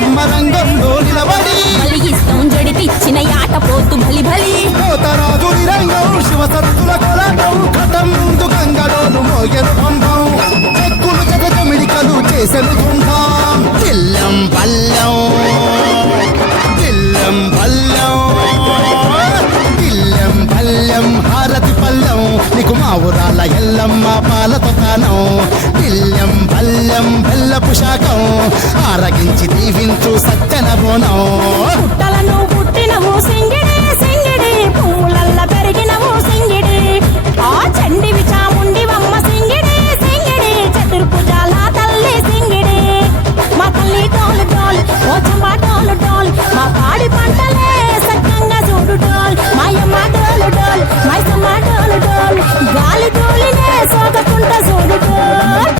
బ్రహ్మరంగంలో నిలబడి బలిగిస్తాం జడితిచ్చిన యాట పోతు బలి బలి కోతరాజు నిరంగం శివసత్తుల కొలకం కటం ముందు గంగలోను మోయను పంపం చెక్కులు జగజమిడికలు చేసెను తుంభం దిల్లం పల్లెం దిల్లం పల్లెం దిల్లం పల్లెం హారతి పల్లెం నీకు మా ఊరాల ఎల్లమ్మ పాలతో కానం దిల్లం పల్లెం బెల్లపు శాఖం ఆరగించి దీవించు సత్యన బోనం పుట్టలను పుట్టినవు సింగిడి